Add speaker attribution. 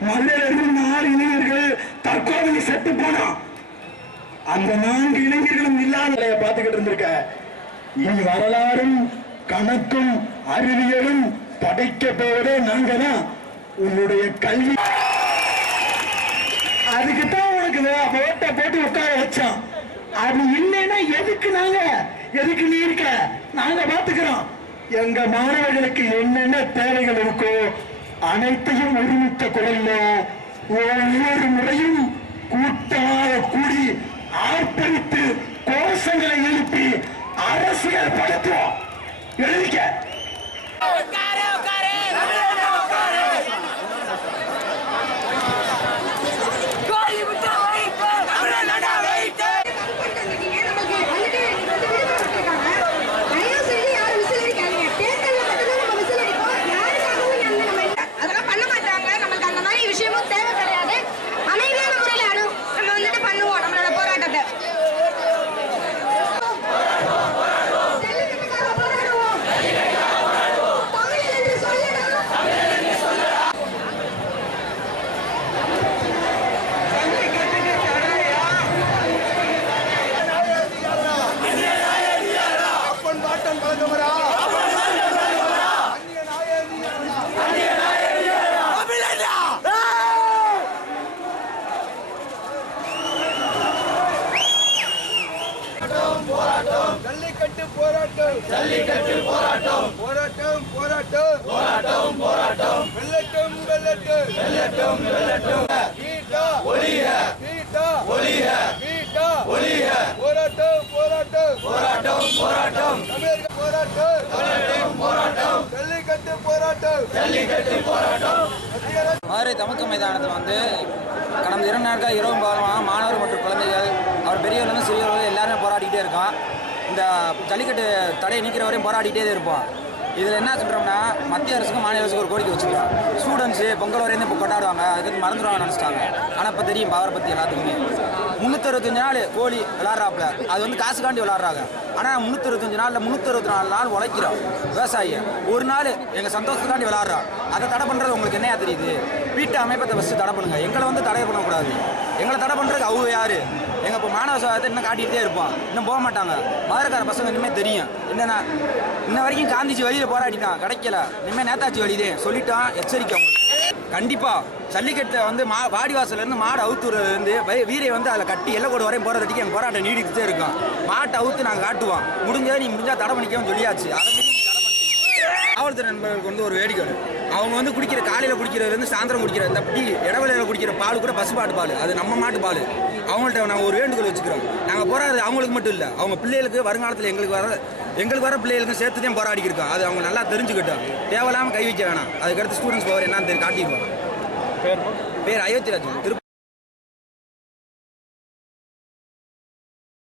Speaker 1: மதுரையிலிருந்து நாலு இளைஞர்கள் தற்கொலை செத்து போனான் அந்த நான்கு இளைஞர்களும் இல்லாத பார்த்துக்கிட்டு இருந்திருக்க. இனி வரலாறும் கணக்கும் அறிவியலும் படைக்க போவதே நாங்க தான் உன்னுடைய கல்வி. அதுக்குத்தான் உனக்கு ஓட்ட போட்டு உட்கார வச்சோம் அது இல்லைன்னா எதுக்கு நாங்க? எதுக்கு நீ இருக்க? நாங்க பாத்துக்கிறோம் எங்க மாணவர்களுக்கு என்னென்ன தேவைகள் இருக்கோ அனைத்தையும் ஒருமித்த குரல்ல ஒவ்வொரு முறையும்
Speaker 2: கூட்டாக ஜல்லிக்கட்டு போராட்டம். ஜல்லிக்கட்டு போராட்டம். போராட்டம் போராட்டம். போராட்டம் போராட்டம். வெள்ளட்டும் வெள்ளட்டும். வெள்ளட்டும் வெள்ளட்டும். கீட்டா ஒளிய. கீட்டா ஒளிய. கீட்டா ஒளிய. போராட்டம் போராட்டம். போராட்டம் போராட்டம். தமிழக போராட்டம். போராட்டம் போராட்டம். ஜல்லிக்கட்டு போராட்டம். ஜல்லிக்கட்டு போராட்டம்.
Speaker 3: மதுரை தமுக்க மைதானத்தில் வந்து கடந்த இரண்டு நாட்கள் இரவு பகலமாக மாணவர் மற்றும் குழந்தைகள் அவர் பெரியவர்களும் சிறியவர்கள் எல்லாருமே போராடிக்கிட்டே இருக்கோம் இந்த ஜல்லிக்கட்டு தடையை நீக்கிற வரையும் போராடிக்கிட்டே தான் இருப்போம் இதில் என்ன சொல்கிறோம்னா மத்திய அரசுக்கும் மாநில அரசுக்கும் ஒரு கோரிக்கை வச்சுக்கலாம் ஸ்டூடெண்ட்ஸு பொங்கல் வரையும் இப்போ கொண்டாடுவாங்க. அதுக்கு மறந்துடுவாங்க நினச்சிட்டாங்க. ஆனால் இப்போ தெரியும் பவரை பற்றி எல்லாத்துக்குமே. முந்நூற்றறுபத்தஞ்சு நாள் கோழி விளாட்றாப்புல. அது வந்து காசுக்காண்டி விளாட்றாங்க. ஆனால் முந்நூற்றறுபத்தஞ்சு நாளில் முந்நூற்றறுபத்தி நாலு நாள் உழைக்கிறோம். விவசாயி ஒரு நாள் எங்கள் சந்தோஷத்துக்காண்டி விளாட்றோம். அதை தடை பண்ணுறது உங்களுக்கு என்னையா தெரியுது? வீட்டு அமைப்பத்தை ஃபஸ்ட்டு தடை பண்ணுங்கள் எங்களை வந்து தடை பண்ணக்கூடாது. எங்களை தடை பண்ணுறதுக்கு அவங்க யார்? அப்போ இப்போ மாணவ சமுதாயத்தை இன்னும் காட்டிகிட்டே இருப்போம் இன்னும் போக மாட்டாங்க. மதுரக்கார பசங்க இனிமேல் தெரியும். என்னன்னா இன்ன வரைக்கும் காந்திஜி வழியில் போராடிட்டான். கிடைக்கல. இனிமேல் நேதாஜி வழிதே சொல்லிட்டான். எச்சரிக்கை அவங்களுக்கு. கண்டிப்பாக ஜல்லிக்கட்டில் வந்து மா வாடிவாசலேருந்து மாடு அவுத்துறதுலேருந்து வீரை வந்து அதில் கட்டி எல்லைக்கோடு வரையும் போகிறதுக்கு எங்கள் போராட்டம் நீடிக்கிட்டே இருக்கும். மாட்டை அவுத்து நாங்கள் காட்டுவோம். முடிஞ்சதை நீ முடிஞ்சால் தடை பண்ணிக்கவும் சொல்லியாச்சு. அதை மீறி நீ தடை பண்ணிட்டீங்க. காவல்துறை நண்பர்களுக்கு வந்து ஒரு வேடிக்கை அவங்க வந்து குடிக்கிற காலையில் குடிக்கிறது வந்து சாயந்தரம் குடிக்கிற இந்த டீ இடவெளியில் குடிக்கிற பால் கூட பசுபாட்டு பால். அது நம்ம மாட்டு பால். அவங்கள்ட்ட நாங்கள் ஒரு வேண்டுகோள் வச்சுக்கிறோம். நாங்கள் போராடுறது அவங்களுக்கு மட்டும் இல்லை. அவங்க பிள்ளைகளுக்கு வருங்காலத்தில் எங்களுக்கு வர எங்களுக்கு வர பிள்ளைகளுக்கும் சேர்த்து தான் போராடிக்கிருக்கோம் அது அவங்க நல்லா தெரிஞ்சுக்கிட்டோம். தேவையில்லாமல் கை வைக்க வேணாம். அதுக்கடுத்து ஸ்டூடெண்ட்ஸ் பவர் என்னன்னு காட்டிடுவோம் பேர் அயோத்திராஜ் திருப்பூர்